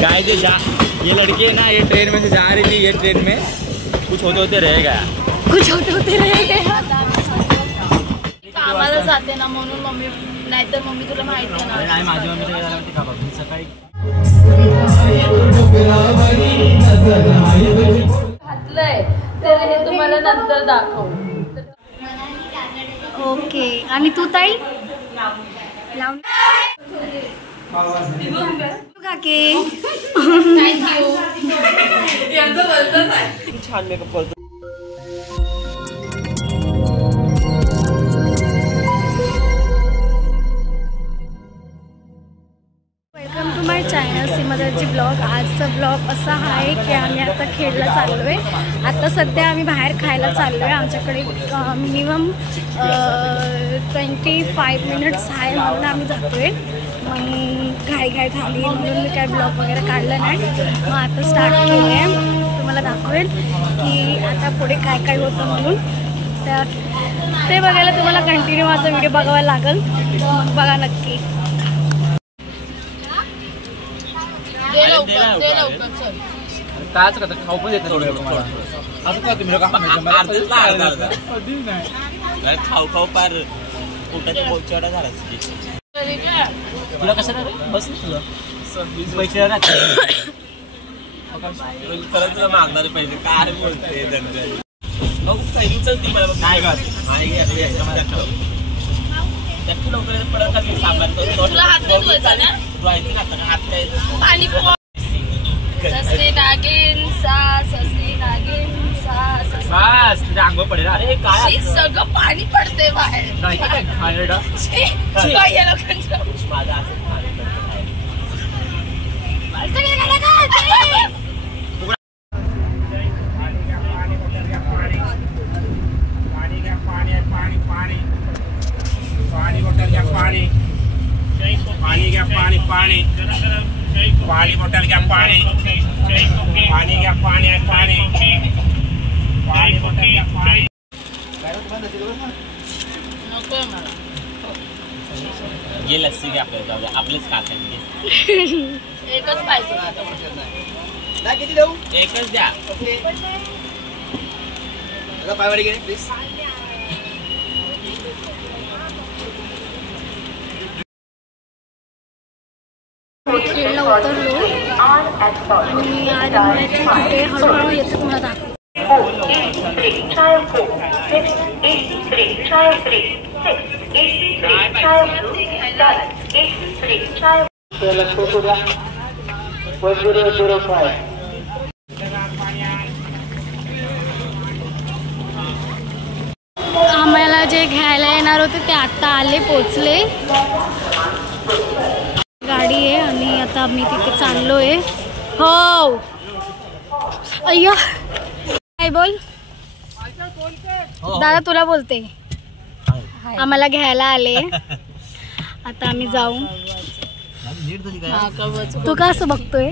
Guys ये लड़की है ना, ये ट्रेन में से जा रही थी, ये ट्रेन में कुछ होते होते रह गया, कुछ होते होते रह गया। कामाला जाते ना म्हणून मम्मी, नाहीतर मम्मी तुला माहिती आहे ना. नाही माझी मम्मी काय झालं माहिती का बघ, सकाळी घातलंय तर हे तुम्हाला नंतर दाखव. ओके. आणि तू ताई लावून काकी थँक्यू. छान मेकअप करतो. Welcome to my channel Seema Darji blog. आजचा ब्लॉग असा आहे की आम्ही आता खेडला चाललो आहे. आता सध्या आम्ही बाहेर खायला चाललो आहे. आमच्याकडे मिनिमम 25 मिनिट्स आहे म्हणून आम्ही जातो आहे. मग घाई झाली म्हणून मी काय ब्लॉग वगैरे काढलं नाही. मग आता स्टार्ट केलं आहे. तुम्हाला दाखवेल की आता पुढे काय काय होतं म्हणून. तर ते बघायला तुम्हाला कंटिन्यू माझा व्हिडिओ बघावा लागेल. बघा नक्की. कायच करता, खाऊ पण देत थोडं तुम्हाला. असं का तुम्ही खाऊ खाऊ पार पोटाच्या पोचवडा झाला. तुला कसं बस तुला पैसे खरंच तुला मागणारे पैसे काय बोलते चलती मला काय अंग पडेल. अरे काय सगळं पाणी पडते बाहेर. पाणी बॉटल घ्या, पाणी घ्या, पाणी बॉटल घ्या, पाणी. ये लस्सी घ्या आपलेच काका. एकच पाहिजे. एकच द्या. पायवाडी घे प्लीज. खेळला उतरलो आणि आज कुठे हळूहळू येतं तुम्हाला दाखव. आम्हाला जे घ्यायला येणार होते ते आता आले, पोचले. गाडी आहे आणि आता मी तिथे चाललोय. हो अय्या काय बोल दादा, तुला बोलते. आम्हाला घ्यायला आले, आता आम्ही जाऊ. तू का असं बघतोय?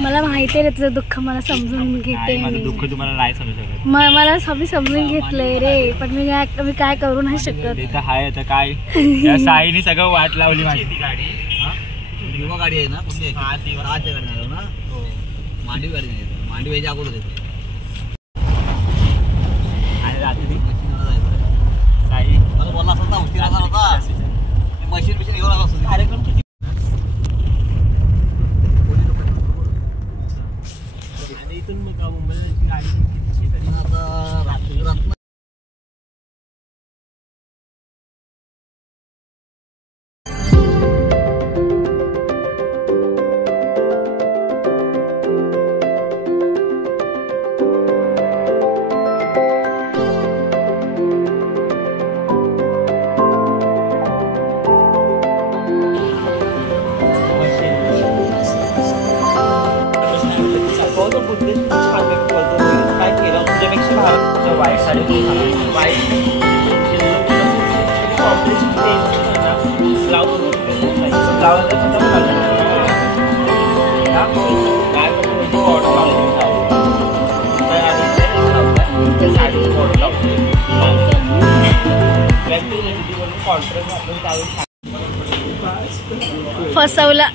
मला माहिती आहे रे तुझं दुःख, मला समजून घेते. दुःख तुम्हाला नाही समजू शकत. मला सगळी समजून घेतलंय रे, पण मी काय करू नाही शकत. हाय आता काय साईने सगळं वाट लावली माझी. गाडी गाडी आहे ना, गाडी ना. मांडवी गाडी नाही, मांडवी व्हायच्या अगोदर येते. आणि रात्री साई मला बोलला होता मशीन घेऊन आला असतो कार्यक्रम. आणि इथून मग मुंबईची गाडी आता रात्री काय केलं तुझ्यापेक्षा वाईट साडी वाईट ऑर्डर फसवला.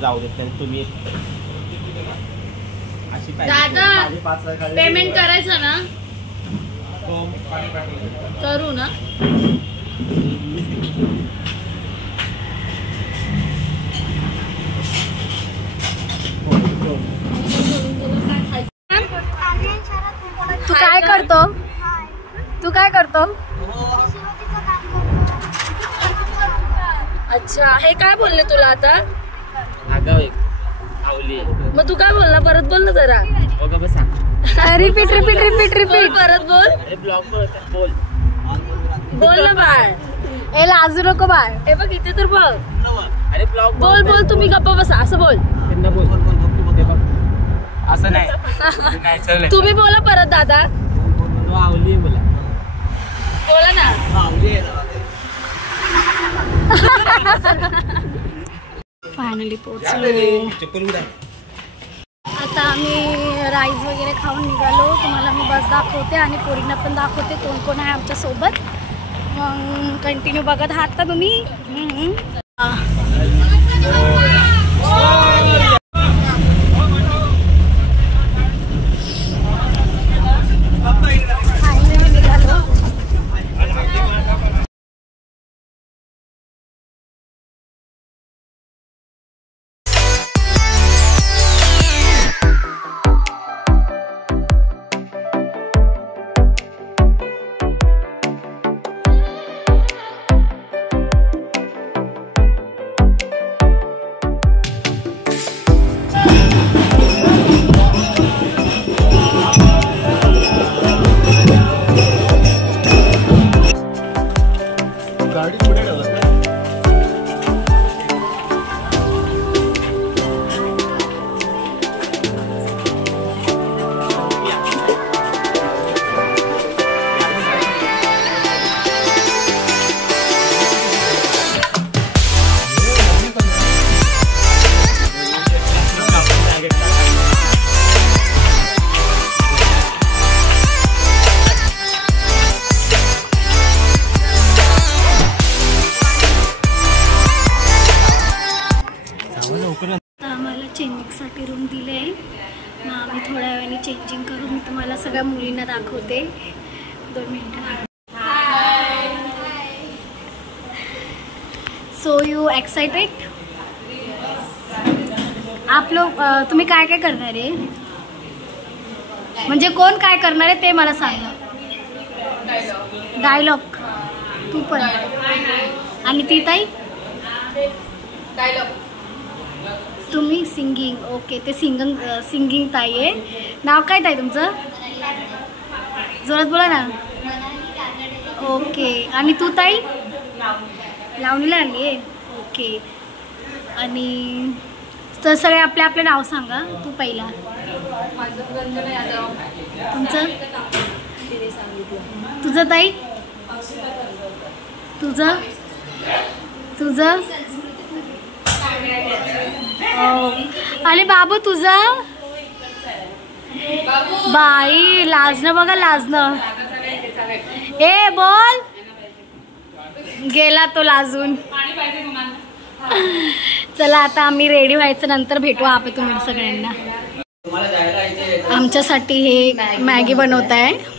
जाऊ देत तुम्ही. दादा पेमेंट करायचं ना, करू ना. तू काय करतो? तू काय करतो? अच्छा, हे काय बोलले तुला आता? मग तू काय बोलला? परत बोल ना जरा. Repeat repeat repeat repeat. परत बोल. बोल ना बाळ. ए लाजू नको बाळ. हे बघ इथे तर बघ. बोल बोल. तुम्ही गप्पा बसा. असं बोल. असं नाही. तुम्ही बोला परत दादा. बोला. बोला ना. फायनली पोहोचलो. आता आम्ही राईस वगैरे खाऊन निघालो. तुम्हाला मी बस दाखवते आणि पोरींना पण दाखवते कोण कोण आहे आमच्या सोबत. मग कंटिन्यू बघत आहात का तुम्ही? आम्हाला चेंजिंगसाठी रूम दिले. मग आम्ही थोड्या वेळाने चेंजिंग करून मी तुम्हाला सगळ्या मुलींना दाखवते. 2 मिनिटं. So you excited? आप लोग तुम्ही काय काय करणार आहे? म्हणजे कोण काय करणार आहे ते मला सांगा. डायलॉग. तू पण. आणि ती ताई? डायलॉग. तुम्ही सिंगिंग. ओके, ते सिंगिंग ताई आहे. नाव काय ताई तुमचं? जोरात बोला ना. ओके. आणि तू ताई? लावणीला आली आहे. ओके. आणि तर सगळे आपले आपले नाव सांगा. तू पहिला. तुमचं? तुझं ताई? तुझं? तुझं? अरे बाबू तुझं? बाई लाजणं बघा, लाजणं. ए बोल. गेला तो लाजून. चला आता आम्ही रेडी व्हायचं, नंतर भेटू आपण तुम्ही सगळ्यांना. आमच्यासाठी हे मॅगी बनवत आहे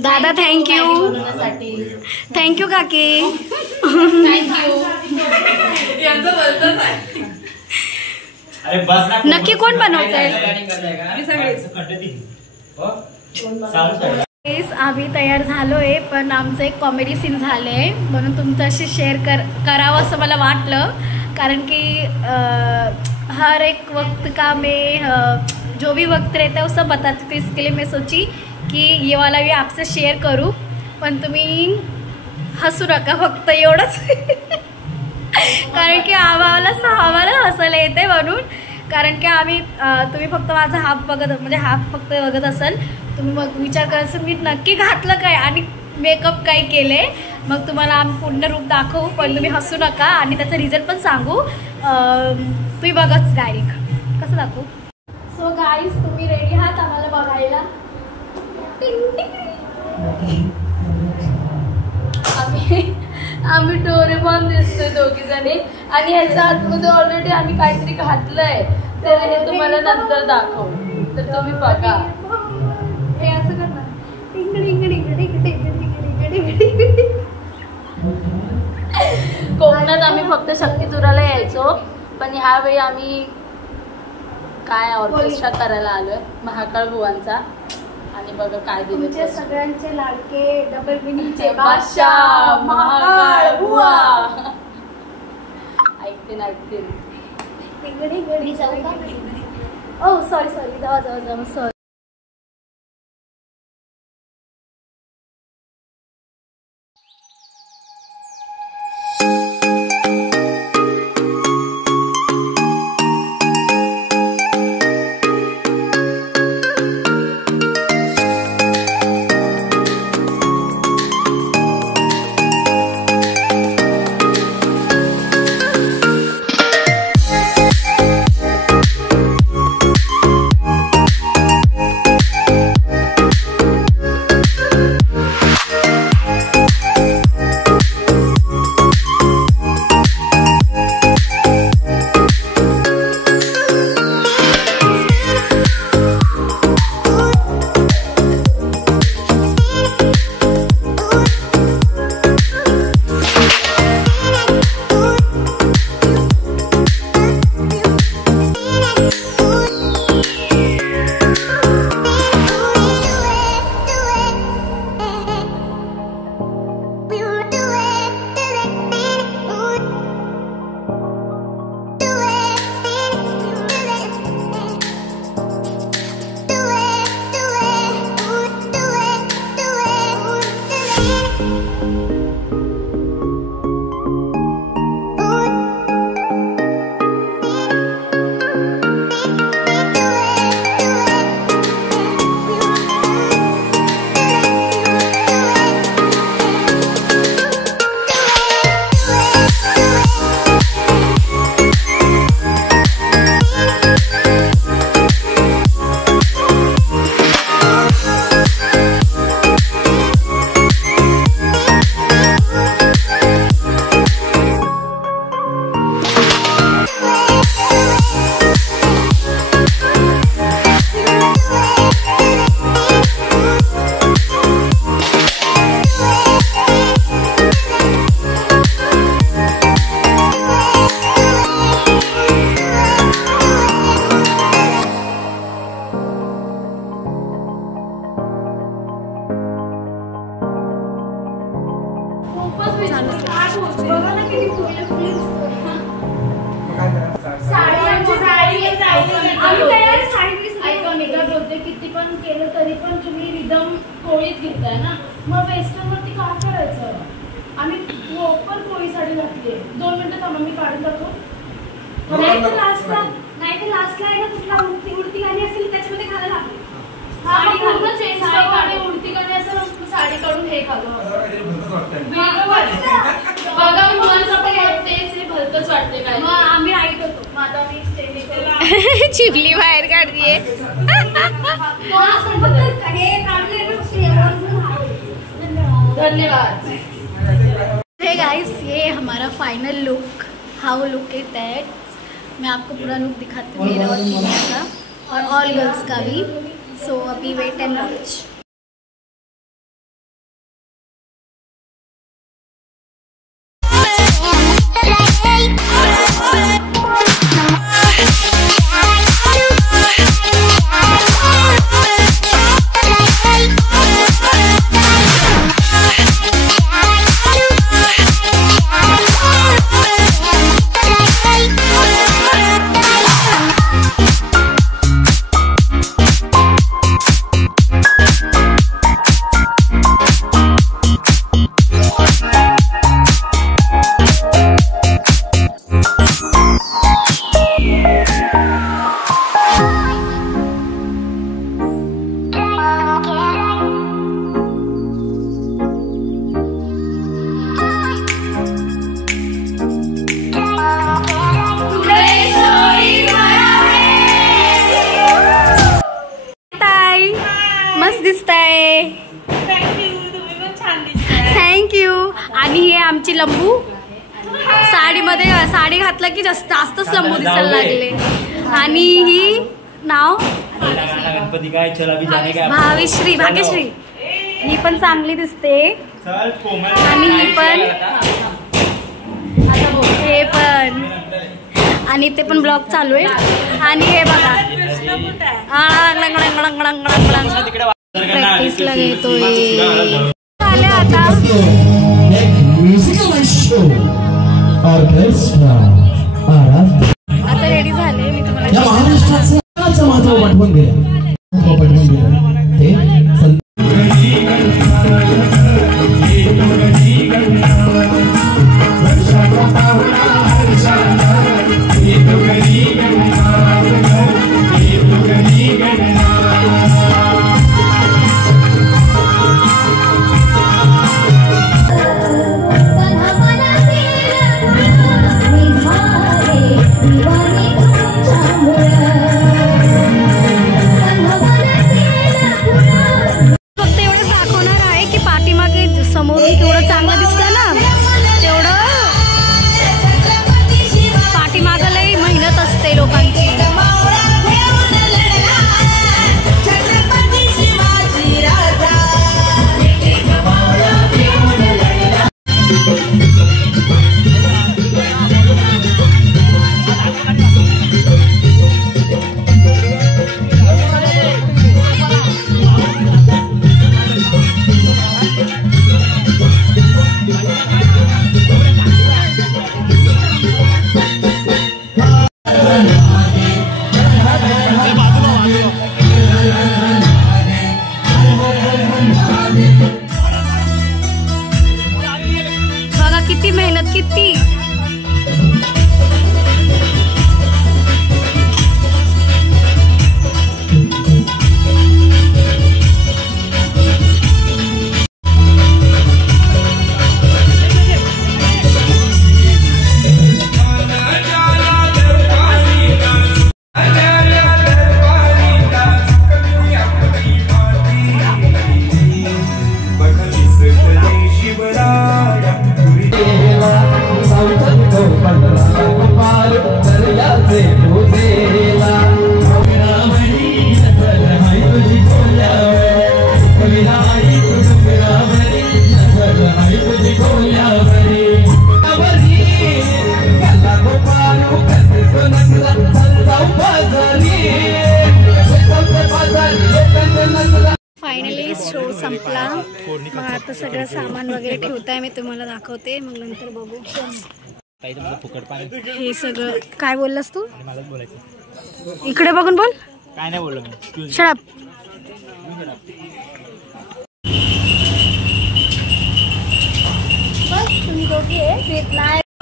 दादा. थँक्यू. थँक्यू काकी. नक्की कोण बनवत आहे? आम्ही तयार झालोय, पण आमचं एक कॉमेडी सीन झालंय म्हणून तुमच्याशी शेअर करावं असं मला वाटलं. कारण की हर एक वक्त का मैं जो भी वक्त रहता है वो सब बताती, तो इसके लिए मैं सोची कि ये वाला भी आपसे शेअर करूँ. पण तुम्ही हसू नका फक्त एवढंच. कारण की आम्हाला हसायला येते म्हणून. कारण की आम्ही तुम्ही फक्त माझा हाफ फक्त बघत असाल. तुम्ही मग विचार करायचं मी नक्की घातलं काय आणि मेकअप काय केले. मग तुम्हाला आम्ही पूर्ण रूप दाखवू, पण तुम्ही हसू नका आणि त्याचा रिझल्ट पण सांगू. तुम्ही बघाच डायरेक्ट कसं दाखवू. सो गाईज तुम्ही रेडी आहात आम्हाला बघायला? आम्ही डोरेमॉन दिसतोय दोघी जणी आणि ह्याच्या आतमध्ये ऑलरेडी आम्ही काहीतरी घातलंय तर हे तुम्हाला नंतर दाखवू तर तुम्ही बघा. हे असं करणार कोकणात आम्ही फक्त शक्तिचुराला यायचो पण ह्यावेळी आम्ही काय ऑर्केस्ट्रा करायला आलोय महाकाळ बुवांचा आणि बघा काय दिले सगळ्यांचे लाडके डबल मिनीचे बादशाह महाकाळ बुवा. ऐकतील ओ सॉरी जावा सॉरी. किती पण केलं तरी पण तुम्ही रिदम कोळीच घेताय ना, मग वेस्टर्न वरती काय करायचं? आम्ही प्रॉपर कोळी साडी घातली. 2 मिनिटं थांबा मी काढून टाकू. नाही तर लास्टला आहे ना तुला उडती गाणी असेल त्याच्यामध्ये घालायला लागली. साडी पूर्ण चेंज करून उडती गाणी असेल साडी काढून हे घालू. बघा मुलांचं पण तेच भलतच वाटते काय. मग आम्ही ऐकतो. मग आता मी चिपली बाहेर काढतीये. धन्यवाद. हे गाइस ये हमारा final look, how look it that. मैं आपको पूरा लुक दिखाती हूँ मेरा और कीनिया का और ऑल गर्ल्स का भी. सो अभी वेट एंड वॉच. आणि हे आमची लंबू साडीमध्ये साडी घातलं की जास्तच लंबू दिसायला लागले. आणि ही नाव गणपती काय चला भी जाने का भाग्यश्री ही पण चांगली दिसते. आणि ही पण हे पण आणि ते पण ब्लॉग चालू आहे. आणि हे बघा प्रॅक्टिसला घेतोय. झाले आता रेडी झाले. मी तुम्हाला महाराष्ट्राचं महत्व पटवून गेलं समोरून केवढं चांगलं दिसतं ना, तेवढं पाठीमागलही मेहनत असते लोकांची. बघा किती मेहनत, किती फायनली शो संपला. मग आता सगळं सामान वगैरे ठेवताय, मी तुम्हाला दाखवते, मग नंतर बघू. हे सगळं काय बोललास तू? इकडे बघून बोल. काय नाही बोललो मी. Shut up. तुम्ही दोघे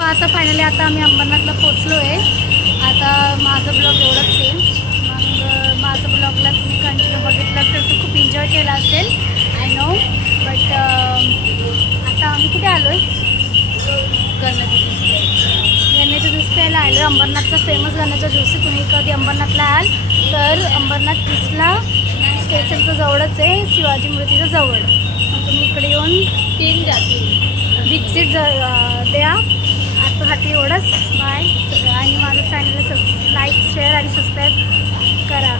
आता फायनली आता आम्ही अंबरनाथला पोचलोय. आता माझं ब्लॉग एवढंच आहे. मग माझं ब्लॉगला तुम्ही कंटिन्यू बघितलं तर तू खूप एन्जॉय केला असेल, आय नो. बट आता आम्ही कुठे आलो आहे? गण्याच्या ज्यूस प्यायला आलो. अंबरनाथचा फेमस गण्याचा ज्यूस आहे. तुम्ही कधी अंबरनाथला आल तर अंबरनाथ किसला स्टेशनचं जवळच आहे, शिवाजी मूर्तीच्या जवळ. मग तुम्ही इकडे येऊन 3 विजिट द्या. आतासाठी एवढंच. बाय. आणि माझं चॅनलला लाईक, शेअर आणि सबस्क्राईब करा.